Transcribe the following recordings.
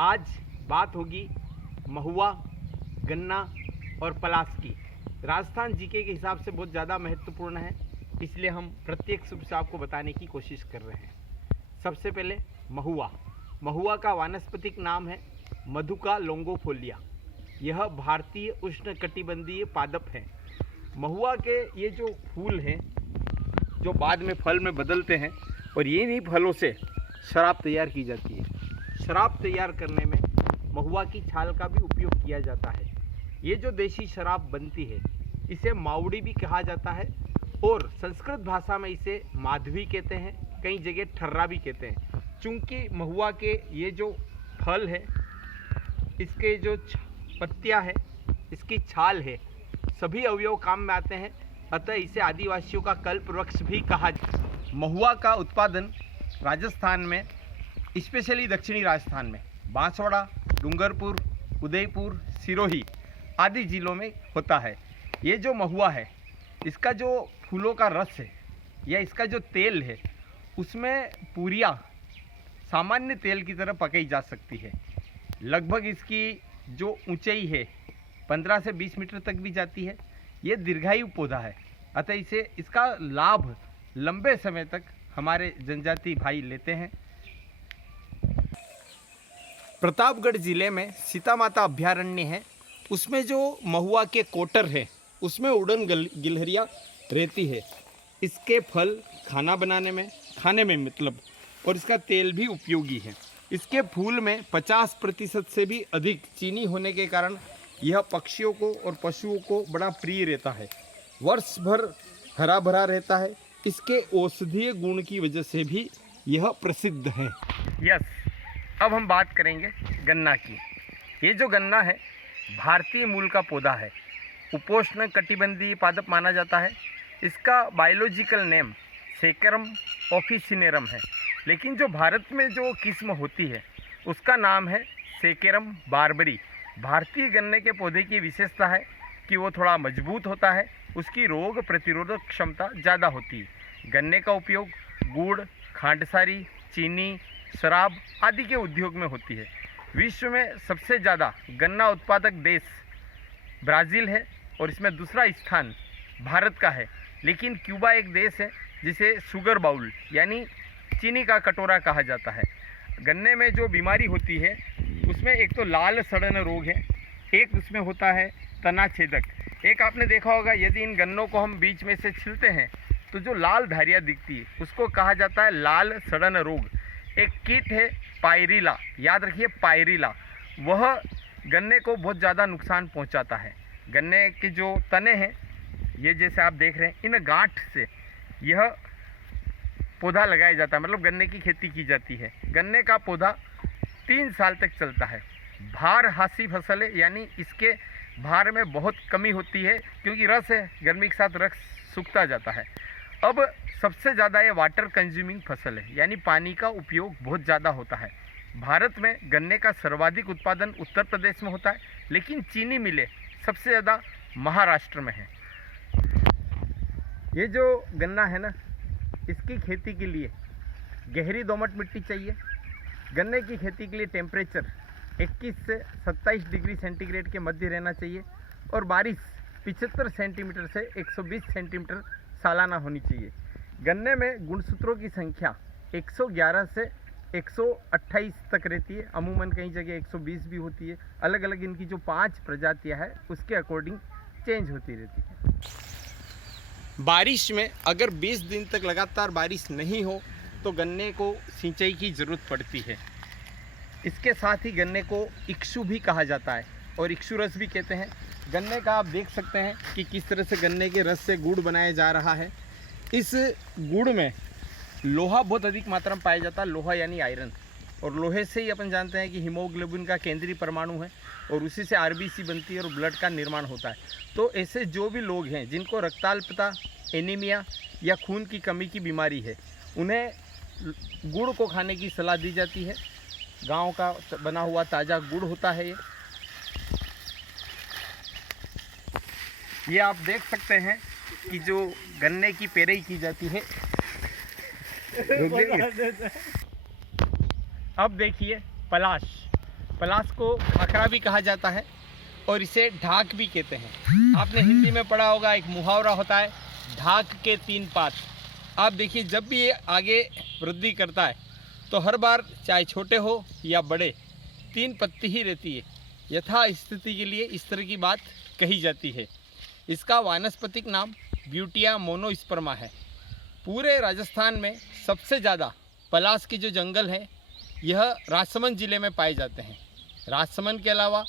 आज बात होगी महुआ, गन्ना और पलाश की। राजस्थान जीके के हिसाब से बहुत ज़्यादा महत्वपूर्ण है, इसलिए हम प्रत्येक रूप से आपको बताने की कोशिश कर रहे हैं। सबसे पहले महुआ। महुआ का वानस्पतिक नाम है मधुका लोंगोफोलिया। यह भारतीय उष्णकटिबंधीय पादप है। महुआ के ये जो फूल हैं जो बाद में फल में बदलते हैं, और ये इन्हीं फलों से शराब तैयार की जाती है। शराब तैयार करने में महुआ की छाल का भी उपयोग किया जाता है। ये जो देशी शराब बनती है इसे मावड़ी भी कहा जाता है, और संस्कृत भाषा में इसे माधवी कहते हैं, कई जगह ठर्रा भी कहते हैं। चूँकि महुआ के ये जो फल है, इसके जो पत्तियां है, इसकी छाल है, सभी अवयव काम में आते हैं, अतः इसे आदिवासियों का कल्प वृक्ष भी कहा जाता है। महुआ का उत्पादन राजस्थान में, स्पेशली दक्षिणी राजस्थान में बांसवाड़ा, डूंगरपुर, उदयपुर, सिरोही आदि जिलों में होता है। ये जो महुआ है, इसका जो फूलों का रस है या इसका जो तेल है, उसमें पूरियाँ सामान्य तेल की तरह पकाई जा सकती है। लगभग इसकी जो ऊंचाई है 15 से 20 मीटर तक भी जाती है। ये दीर्घायु पौधा है, अतः इसका लाभ लंबे समय तक हमारे जनजाति भाई लेते हैं। प्रतापगढ़ जिले में सीता माता अभ्यारण्य है, उसमें जो महुआ के कोटर है उसमें उड़न गिलहरियाँ रहती है। इसके फल खाने में मतलब, और इसका तेल भी उपयोगी है। इसके फूल में 50% से भी अधिक चीनी होने के कारण यह पक्षियों को और पशुओं को बड़ा प्रिय रहता है। वर्ष भर हरा भरा रहता है। इसके औषधीय गुण की वजह से भी यह प्रसिद्ध है। अब हम बात करेंगे गन्ना की। ये जो गन्ना है भारतीय मूल का पौधा है, उपोष्ण कटिबंधीय पादप माना जाता है। इसका बायोलॉजिकल नेम सेकेरम ऑफिसिनेरम है, लेकिन जो भारत में जो किस्म होती है उसका नाम है सेकेरम बार्बरी। भारतीय गन्ने के पौधे की विशेषता है कि वो थोड़ा मजबूत होता है, उसकी रोग प्रतिरोधक क्षमता ज़्यादा होती है। गन्ने का उपयोग गुड़, खांडसारी, चीनी, शराब आदि के उद्योग में होती है। विश्व में सबसे ज़्यादा गन्ना उत्पादक देश ब्राज़ील है, और इसमें दूसरा स्थान भारत का है। लेकिन क्यूबा एक देश है जिसे शुगर बाउल यानी चीनी का कटोरा कहा जाता है। गन्ने में जो बीमारी होती है उसमें एक तो लाल सड़न रोग है, एक उसमें होता है तना छेदक। एक आपने देखा होगा, यदि इन गन्नों को हम बीच में से छिलते हैं तो जो लाल धारियाँ दिखती है उसको कहा जाता है लाल सड़न रोग। एक कीट है पायरिला, याद रखिए पायरिला, वह गन्ने को बहुत ज़्यादा नुकसान पहुंचाता है। गन्ने के जो तने हैं, ये जैसे आप देख रहे हैं, इन गांठ से यह पौधा लगाया जाता है, मतलब गन्ने की खेती की जाती है। गन्ने का पौधा 3 साल तक चलता है। भार हासी फसल है, यानी इसके भार में बहुत कमी होती है, क्योंकि रस है, गर्मी के साथ रस सूखता जाता है। अब सबसे ज़्यादा ये वाटर कंज्यूमिंग फसल है, यानी पानी का उपयोग बहुत ज़्यादा होता है। भारत में गन्ने का सर्वाधिक उत्पादन उत्तर प्रदेश में होता है, लेकिन चीनी मिलें सबसे ज़्यादा महाराष्ट्र में है। ये जो गन्ना है ना, इसकी खेती के लिए गहरी दोमट मिट्टी चाहिए। गन्ने की खेती के लिए टेम्परेचर 21 से 27 डिग्री सेंटीग्रेड के मध्य रहना चाहिए, और बारिश 75 सेंटीमीटर से 120 सेंटीमीटर सालाना होनी चाहिए। गन्ने में गुणसूत्रों की संख्या 111 से 128 तक रहती है, अमूमन कई जगह 120 भी होती है। अलग अलग इनकी जो 5 प्रजातियां हैं उसके अकॉर्डिंग चेंज होती रहती है। बारिश में अगर 20 दिन तक लगातार बारिश नहीं हो तो गन्ने को सिंचाई की ज़रूरत पड़ती है। इसके साथ ही गन्ने को इक्षु भी कहा जाता है, और इक्षु रस भी कहते हैं। गन्ने का आप देख सकते हैं कि किस तरह से गन्ने के रस से गुड़ बनाया जा रहा है। इस गुड़ में लोहा बहुत अधिक मात्रा में पाया जाता है, लोहा यानी आयरन, और लोहे से ही अपन जानते हैं कि हीमोग्लोबिन का केंद्रीय परमाणु है, और उसी से आरबीसी बनती है और ब्लड का निर्माण होता है। तो ऐसे जो भी लोग हैं जिनको रक्ताल्पता, एनीमिया या खून की कमी की बीमारी है, उन्हें गुड़ को खाने की सलाह दी जाती है। गांव का बना हुआ ताज़ा गुड़ होता है ये आप देख सकते हैं कि जो गन्ने की पेराई की जाती है। अब देखिए पलाश। पलास को खाखरा भी कहा जाता है और इसे ढाक भी कहते हैं। आपने हिंदी में पढ़ा होगा, एक मुहावरा होता है, ढाक के 3 पात। आप देखिए, जब भी ये आगे वृद्धि करता है तो हर बार चाहे छोटे हो या बड़े 3 पत्ती ही रहती है। यथा स्थिति के लिए इस तरह की बात कही जाती है। इसका वानस्पतिक नाम ब्यूटिया मोनोस्पर्मा है। पूरे राजस्थान में सबसे ज़्यादा पलास के जो जंगल हैं यह राजसमंद ज़िले में पाए जाते हैं। राजसमंद के अलावा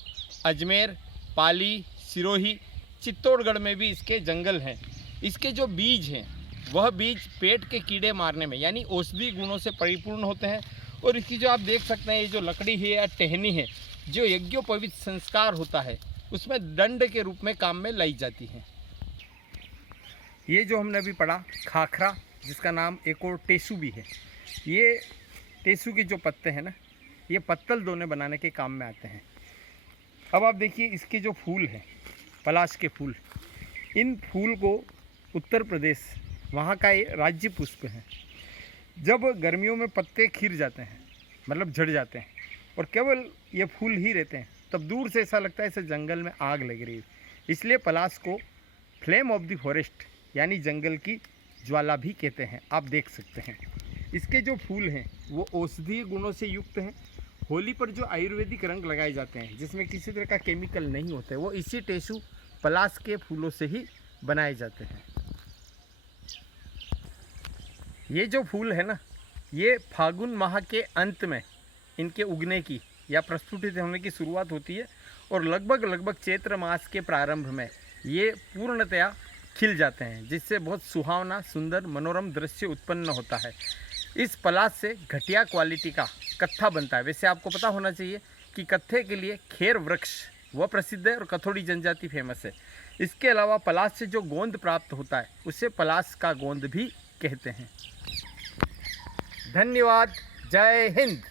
अजमेर, पाली, सिरोही, चित्तौड़गढ़ में भी इसके जंगल हैं। इसके जो बीज हैं वह बीज पेट के कीड़े मारने में यानी औषधि गुणों से परिपूर्ण होते हैं। और इसकी जो आप देख सकते हैं, ये जो लकड़ी है या टहनी है, जो यज्ञोपवीत संस्कार होता है उसमें दंड के रूप में काम में लाई जाती है। ये जो हमने अभी पढ़ा खाखरा, जिसका नाम एक और टेसू भी है, ये टेसू के जो पत्ते हैं ना, ये पत्तल दोने बनाने के काम में आते हैं। अब आप देखिए, इसके जो फूल हैं, पलाश के फूल, इन फूल को उत्तर प्रदेश, वहाँ का ये राज्य पुष्प है। जब गर्मियों में पत्ते खिर जाते हैं, मतलब झड़ जाते हैं, और केवल ये फूल ही रहते हैं, तब दूर से ऐसा लगता है जैसे जंगल में आग लग रही है। इसलिए पलाश को फ्लेम ऑफ द फॉरेस्ट यानी जंगल की ज्वाला भी कहते हैं। आप देख सकते हैं इसके जो फूल हैं वो औषधीय गुणों से युक्त हैं। होली पर जो आयुर्वेदिक रंग लगाए जाते हैं जिसमें किसी तरह का केमिकल नहीं होते, वो इसी टेसू पलाश के फूलों से ही बनाए जाते हैं। ये जो फूल है ना, ये फागुन माह के अंत में इनके उगने की या प्रस्फुटित होने की शुरुआत होती है और लगभग चैत्र मास के प्रारंभ में ये पूर्णतया खिल जाते हैं, जिससे बहुत सुहावना, सुंदर, मनोरम दृश्य उत्पन्न होता है। इस पलाश से घटिया क्वालिटी का कत्था बनता है। वैसे आपको पता होना चाहिए कि कत्थे के लिए खेर वृक्ष वह प्रसिद्ध है और कथोड़ी जनजाति फेमस है। इसके अलावा पलाश से जो गोंद प्राप्त होता है उसे पलाश का गोंद भी कहते हैं। धन्यवाद। जय हिंद।